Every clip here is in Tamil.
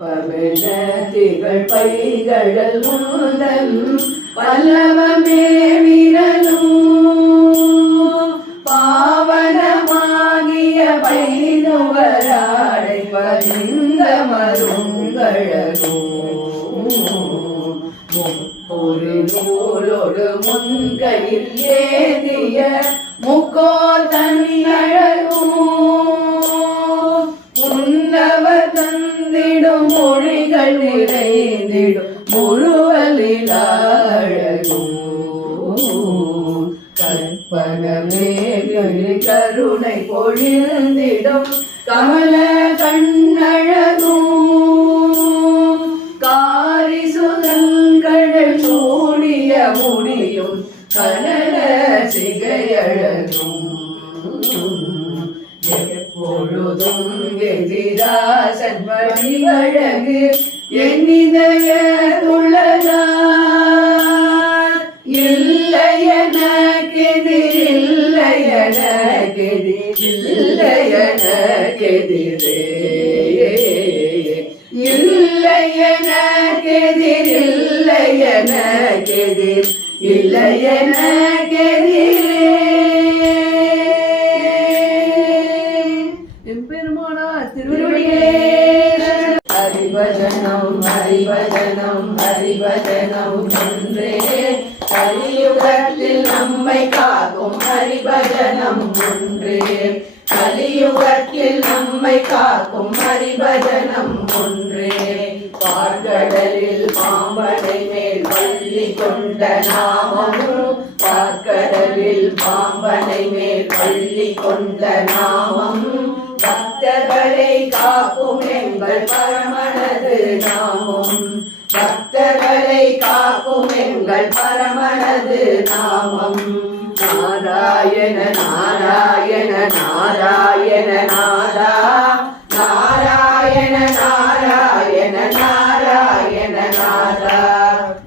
பவனத்திகள் பைகள் முந்தன் பல்லவமே விரலும் பாவனமாகிய பைதுவராடை பதிந்த மருங்கழகும் ஒரு நூலோடு முன்கையில் ஏதிய முக்கோர் தன்னழகும் முன்னவர் தந்திடும் மொழிகள் நிறைந்திடும் முழுவலில் அழகும் கற்பனமே கருணை பொழிந்திடும் கமல கண்ணழகும் காரிசுதன்கள் சூடிய முடியும் கனல சிகையழகும் எப்பொழுதும் எதிராசன் வழிவழகு என்னிதய துள்ளதார் இல்லையனக்கெதிர் இல்லையனக்கெதிர் இல்லையனக்கெதிரே இல்லையனக்கெதிர் இல்லையனக்கெதிர் இல்லையனக்கெதிரே. எம்பெருமானார் திருவடிகளே ஹரிபஜனம் ஹரிபஜனம் ஹரிபஜனம் ஒன்றே கலியுகத்தில் நம்மை காக்கும் ஹரிபஜனம் ஒன்றே கலியுகத்தில் நம்மை காக்கும் ஹரிபஜனம் ஒன்றே பார்க்கடலில் பாம்பனை மேல் பள்ளி கொண்ட நாமமும் பார்க்கடலில் பாம்பனை மேல் பள்ளி கொண்ட நாமம் பக்தர்களை காக்கும் எங்கள் பரமனது நாமம் பக்தர்களை காக்கும் எங்கள் பரமனது நாமம் நாராயண நாராயண நாராயண நாரா நாராயண நாராயண நாராயண நாரா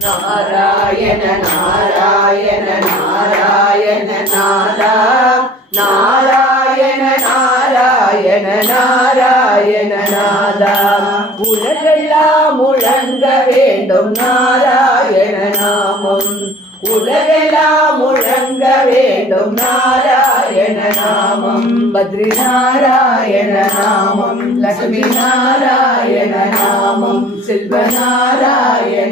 நாராயண நாராயண நாராயண நாரா நாராயண நாராயண நாராயண நாதா உலகெல்லாம் முழங்க வேண்டும் நாராயண நாமம் உலகெல்லாம் முழங்க வேண்டும் நாராயண நாமம் பத்ரி நாராயண நாமம் லட்சுமி நாராயண நாமம் செல்வ நாராயண